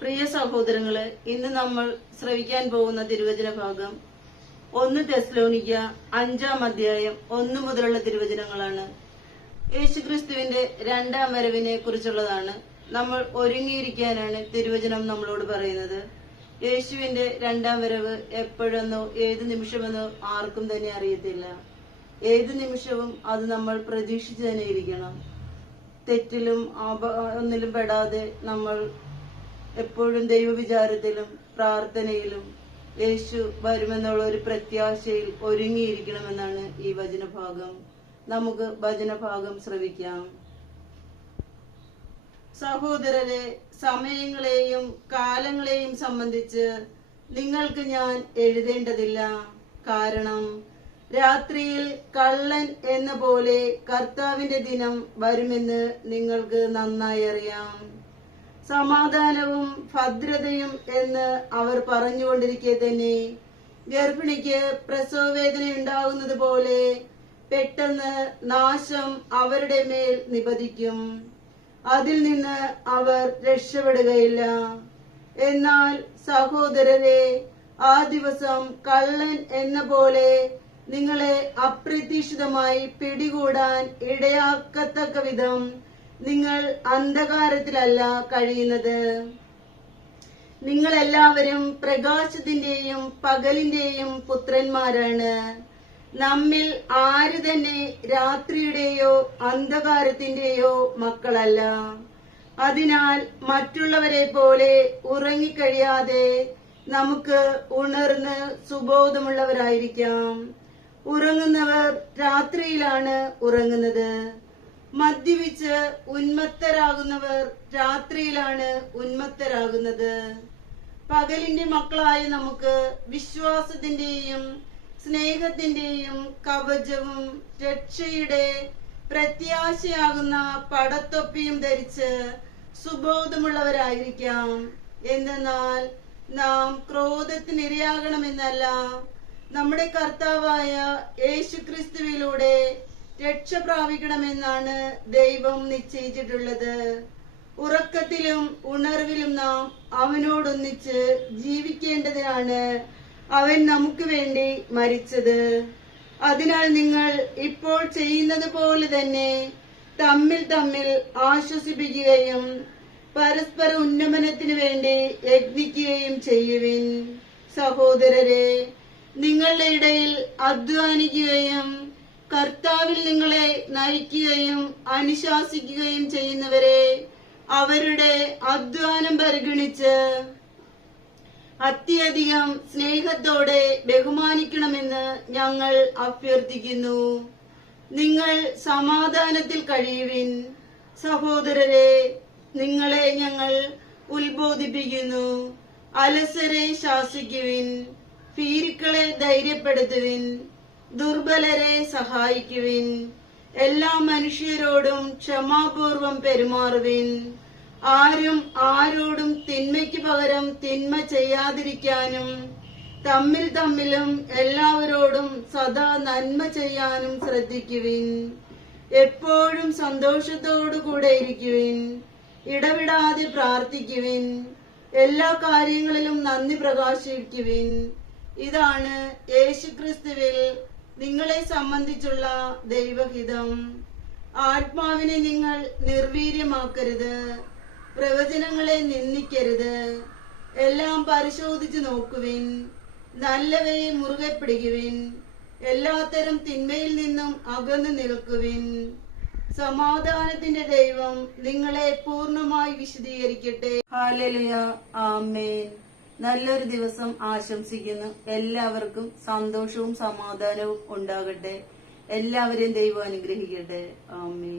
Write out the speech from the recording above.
പ്രിയ സഹോദരങ്ങളെ, ഇന്ന് നമ്മൾ ശ്രവിക്കാൻ പോകുന്ന തിരുവചന ഭാഗം 1 തെസ്സലോനിക്ക 5-ാം അധ്യായം 1 മുതലുള്ള തിരുവചനങ്ങളാണ്. യേശുക്രിസ്തുവിന്റെ 2ാം വരവിനെ കുറിച്ചുള്ളതാണ്. നമ്മൾ ഒരുങ്ങിയിരിക്കാനാണ് തിരുവചനം നമ്മളോട് പറയുന്നത്. യേശുവിന്റെ 2ാം വരവ് എപ്പോഴെന്നോ ഏത് നിമിഷമെന്നോ ആർക്കും തന്നെ അറിയത്തില്ല. ഏത് നിമിഷവും അത് നമ്മൾ പ്രതീക്ഷിച്ചു തന്നെ ഇരിക്കണം. തെറ്റിലും ഒന്നിലും പെടാതെ നമ്മൾ എപ്പോഴും ദൈവവിചാരത്തിലും പ്രാർത്ഥനയിലും യേശു വരുമെന്നുള്ള ഒരു പ്രത്യാശയിൽ ഒരുങ്ങിയിരിക്കണമെന്നാണ് ഈ വചനഭാഗം. നമുക്ക് വചനഭാഗം ശ്രവിക്കാം. സഹോദരരെ, സമയങ്ങളെയും കാലങ്ങളെയും സംബന്ധിച്ച് നിങ്ങൾക്ക് ഞാൻ എഴുതേണ്ടതില്ല. കാരണം രാത്രിയിൽ കള്ളൻ എന്ന പോലെ കർത്താവിന്റെ ദിനം വരുമെന്ന് നിങ്ങൾക്ക് നന്നായി അറിയാം. സമാധാനവും ഭദ്രതയും എന്ന് അവർ പറഞ്ഞുകൊണ്ടിരിക്കെ തന്നെ ഗർഭിണിക്ക് പ്രസവവേദന ഉണ്ടാകുന്നത് പോലെ പെട്ടെന്ന് നാശം അവരുടെ മേൽ നിപതിക്കും. അതിൽ നിന്ന് അവർ രക്ഷപ്പെടുകയില്ല. എന്നാൽ സഹോദരരെ, ആ ദിവസം കള്ളൻ എന്ന പോലെ നിങ്ങളെ അപ്രതീക്ഷിതമായി പിടികൂടാൻ ഇടയാക്കത്തക്ക വിധം നിങ്ങൾ അന്ധകാരത്തിലല്ല കഴിയുന്നത്. നിങ്ങളെല്ലാവരും പ്രകാശത്തിന്റെയും പകലിന്റെയും പുത്രന്മാരാണ്. നമ്മിൽ ആര് തന്നെ രാത്രിയുടെയോ അന്ധകാരത്തിന്റെയോ മക്കളല്ല. അതിനാൽ മറ്റുള്ളവരെ പോലെ ഉറങ്ങിക്കഴിയാതെ നമുക്ക് ഉണർന്ന് സുബോധമുള്ളവരായിരിക്കാം. ഉറങ്ങുന്നവർ രാത്രിയിലാണ് ഉറങ്ങുന്നത്. മദ്യപിച്ച് ഉന്മത്തരാകുന്നവർ രാത്രിയിലാണ് ഉന്മത്തരാകുന്നത്. പകലിന്റെ മക്കളായ നമുക്ക് വിശ്വാസത്തിന്റെയും സ്നേഹത്തിന്റെയും കവചവും രക്ഷയുടെ പ്രത്യാശയാകുന്ന പടത്തൊപ്പിയും ധരിച്ച് സുബോധമുള്ളവരായിരിക്കാം. എന്നാൽ നാം ക്രോധത്തിനിരയാകണമെന്നല്ല, നമ്മുടെ കർത്താവായ യേശുക്രിസ്തുവിലൂടെ രക്ഷ പ്രാപിക്കണമെന്നാണ് ദൈവം നിശ്ചയിച്ചിട്ടുള്ളത്. ഉറക്കത്തിലും ഉണർവിലും നാം അവനോടൊന്നിച്ച് ജീവിക്കേണ്ടതിനാണ് അവൻ നമുക്ക് വേണ്ടി മരിച്ചത്. അതിനാൽ നിങ്ങൾ ഇപ്പോൾ ചെയ്യുന്നത് പോലെ തന്നെ തമ്മിൽ തമ്മിൽ ആശ്വസിപ്പിക്കുകയും പരസ്പര ഉന്നമനത്തിനു വേണ്ടി യത്നിക്കുകയും ചെയ്യുവിൻ. സഹോദരരെ, നിങ്ങളുടെ ഇടയിൽ അധ്വാനിക്കുകയും കർത്താവിൽ നിങ്ങളെ നയിക്കുകയും അനുശാസിക്കുകയും ചെയ്യുന്നവരെ അവരുടെ അധ്വാനം പരിഗണിച്ച് അത്യധികം സ്നേഹത്തോടെ ബഹുമാനിക്കണമെന്ന് ഞങ്ങൾ അഭ്യർത്ഥിക്കുന്നു. നിങ്ങൾ സമാധാനത്തിൽ കഴിയുവിൻ. സഹോദരരെ, നിങ്ങളെ ഞങ്ങൾ ഉത്ബോധിപ്പിക്കുന്നു. അലസരെ ശാസിക്കുവിൻ, ഭീരുക്കളെ ധൈര്യപ്പെടുത്തുവിൻ, ദുർബലരെ സഹായിക്കുവിൻ. എല്ലാ മനുഷ്യരോടും ക്ഷമാപൂർവം പെരുമാറുവിൻ. ആരും ആരോടും തിന്മയ്ക്ക് പകരം തിന്മ ചെയ്യാതിരിക്കാനും തമ്മിൽ തമ്മിലും എല്ലാവരോടും സദാ നന്മ ചെയ്യാനും ശ്രദ്ധിക്കുവിൻ. എപ്പോഴും സന്തോഷത്തോടുകൂടെ ഇരിക്കുവിൻ. ഇടവിടാതെ പ്രാർത്ഥിക്കുവിൻ. എല്ലാ കാര്യങ്ങളിലും നന്ദി പ്രകാശിക്കുവിൻ. ഇതാണ് യേശുക്രിസ്തുവിൽ നിങ്ങളെ സംബന്ധിച്ചുള്ള ദൈവഹിതം. ആത്മാവിനെ നിങ്ങൾ നിർവീര്യമാക്കരുത്. പ്രവചനങ്ങളെ നിന്ദിക്കരുത്. എല്ലാം പരിശോധിച്ചു നോക്കുവിൻ. നല്ലവയെ മുറുകെ പിടിക്കുവിൻ. എല്ലാത്തരം തിന്മയിൽ നിന്നും അകന്നു നിൽക്കുവിൻ. സമാധാനത്തിന്റെ ദൈവം നിങ്ങളെ പൂർണ്ണമായി വിശദീകരിക്കട്ടെ. ഹല്ലേലൂയ, ആമേൻ. നല്ലൊരു ദിവസം ആശംസിക്കുന്നു. എല്ലാവർക്കും സന്തോഷവും സമാധാനവും ഉണ്ടാകട്ടെ. എല്ലാവരെയും ദൈവം അനുഗ്രഹിക്കട്ടെ. ആമേൻ.